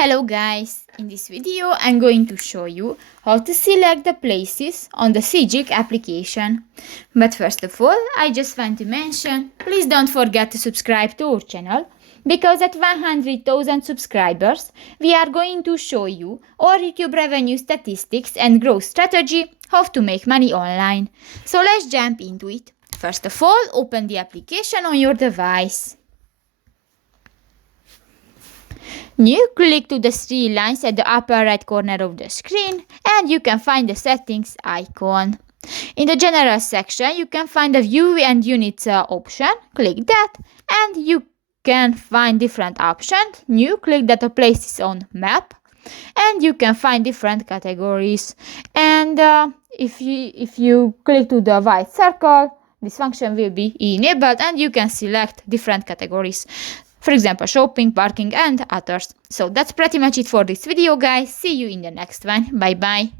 Hello guys, in this video I'm going to show you how to select the places on the Sygic application. But first of all, I just want to mention, please don't forget to subscribe to our channel, because at 100,000 subscribers we are going to show you our YouTube revenue statistics and growth strategy, how to make money online. So let's jump into it. First of all, open the application on your device. Now click to the three lines at the upper right corner of the screen and you can find the settings icon. In the general section you can find the view and units option. Click that and you can find different options. New, click that the places on map and you can find different categories. And if you click to the white circle, this function will be enabled and you can select different categories. For example, shopping, parking and others. So that's pretty much it for this video, guys. See you in the next one. Bye bye.